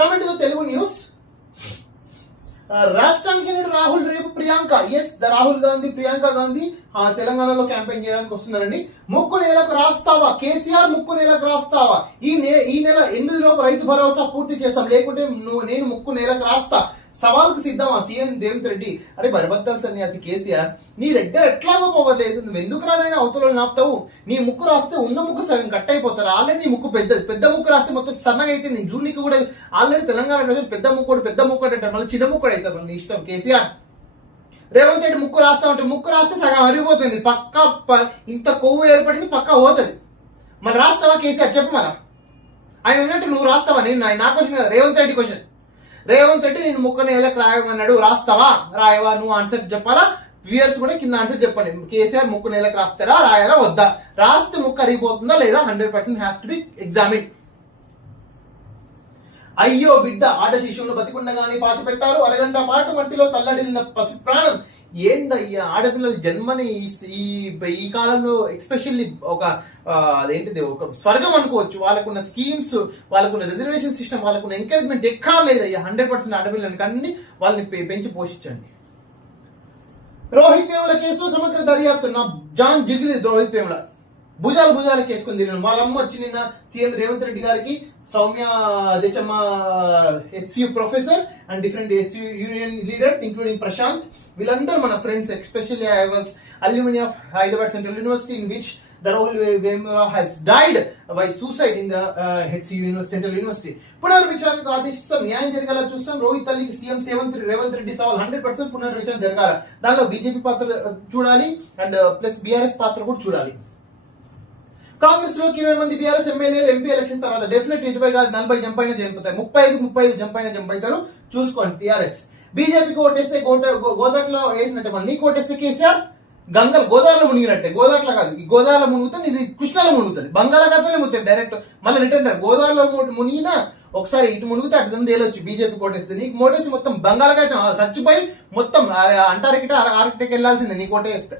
Coming to Telugu news. రాష్ట్రానికి రాహుల్ రేపు Priyanka, yes the Rahul Gandhi Priyanka Gandhi తెలంగాణలో క్యాంపెయిన్ చేయడానికి వస్తున్నారండి. ముక్కు నేలకు రాస్తావా కేసీఆర్, ముక్కు నేలకు రాస్తావా, ఈ నెల 8 లోపు రైతు భరోసా పూర్తి చేస్తాం, లేకుంటే నేను ముక్కు నేలకు రాస్తా, సవాల్కు సిద్ధమా సీఎం రేవంత్ రెడ్డి. అరే బరబద్దల్ సన్యాసి కేసీఆర్, నీ దగ్గర ఎట్లాగో పోవలేదు, నువ్వు ఎందుకు రానైనా అవతల నాపుతావు. నీ ముక్కు రాస్తే ఉన్న ముక్కు సగం కట్ అయిపోతారు. ఆల్రెడీ నీ ముక్కు పెద్ద ముక్కు రాస్తే మొత్తం సన్నగా అయితే నీ జూనికి కూడా ఆల్రెడీ తెలంగాణ ప్రజలు పెద్ద ముక్కు అంటారు, మళ్ళీ చిన్న ముక్కు అవుతారు. నీ ఇష్టం కేసీఆర్. రేవంత్ రెడ్డి ముక్కు రాస్తా ఉంటే ముక్కు రాస్తే సగం అరిగిపోతుంది, పక్క ఇంత కొవ్వు ఏర్పడింది, పక్క పోతుంది. మరి రాస్తావా కేసీఆర్ చెప్పు. మన ఆయన అన్నట్టు నువ్వు రాస్తావా? నేను నా క్వశ్చన్ కదా, రేవంత్ రెడ్డి క్వశ్చన్. రేవంత్ రెడ్డి నేను ముక్కు నేలకు రాయమన్నాడు, రాస్తావా రాయవా? నువ్వు ఆన్సర్ చెప్పాలా, వ్యూయర్స్ కూడా కింద ఆన్సర్ చెప్పండి. కేసీఆర్ ముక్కు నేలకు రాస్తారా, రాయాలా వద్దా? రాస్తే ముక్కు అరిగిపోతుందా లేదా? 100% హ్యాస్ టు బి ఎగ్జామిన్. అయ్యో బిడ్డ ఆట శిశువును బతికుండగానే పాతి పెట్టారు, అరగంట పాటు మట్టిలో తల్లడిల్లిన పసి ప్రాణం. ఏందయ్యా ఆడపిల్లల జన్మని ఈ కాలంలో ఎక్స్పెషల్లీ ఒక అదేంటిది ఒక స్వర్గం అనుకోవచ్చు. వాళ్ళకున్న స్కీమ్స్, వాళ్ళకున్న రిజర్వేషన్ సిస్టమ్, వాళ్ళకున్న ఎంకరేజ్మెంట్ ఎక్కడా లేదయ్యా. 100% ఆడపిల్లలకి అన్ని వాళ్ళని పెంచి పోషించండి. రోహిత్ వేముల కేసు సమగ్ర దర్యాప్తు. నా జాన్ జిగిరి రోహిత్ వేముల భుజాలు కేసుకుని తిరిగిన వాళ్ళమ్మ వచ్చి నిన్న సీఎం రేవంత్ రెడ్డి గారికి Soumya Deshamma SU professor and different SU union leaders including Prashanth, వీళ్ళందరూ మన friends. Especially I was alumni of Hyderabad central university in which Rahul Vemula has died by suicide in the HCU Central University. పునర్విచారణకు ఆదేశిస్తాం, న్యాయం జరగాల చూస్తాం. రోహిత్ తల్లికి సీఎం రేవంత్ రెడ్డి సవాల్. 100% పునర్విచారణ జరగాల. దానిలో బీజేపీ పాత్ర చూడాలి అండ్ ప్లస్ బీఆర్ఎస్ పాత్ర కూడా చూడాలి. కాంగ్రెస్ లో 20 మంది బీఆర్ఎస్ ఎమ్మెల్యేలు ఎంపీ ఎలక్షన్స్ తర్వాత డెఫినెట్ 20 కాదు 40 జంప్ అయినా జంపుతారు, 35 జంప్ అయినా జంప్ అవుతారు. చూసుకోండి టీఆర్ఎస్. బీజేపీకి ఓటేస్తే గోదాట్లో వేసినట్టే, మళ్ళీ నీకు ఓటేస్తే కేసీఆర్ గంగలు గోదావరిలో మునిగినట్టే. గోదావరిలో కాదు, ఈ గోదావరిలో మునుగుతుంది, ఇది కృష్ణలో మునుగుతుంది, బంగాళాఖాతంలో మునుగుతుంది డైరెక్ట్. మళ్ళీ రిటర్న్ గోదావరిలో మునిగినా ఒకసారి ఇటు మునిగితే అటు తేలొచ్చు. బీజేపీ కోటేస్తే నీకు ఓటేసి మొత్తం బంగాళాఖాతం చచ్చిపోయి మొత్తం అంటార్కిటా ఆర్కిటెక్ వెళ్లాల్సిందే నీకు ఓటేస్తే.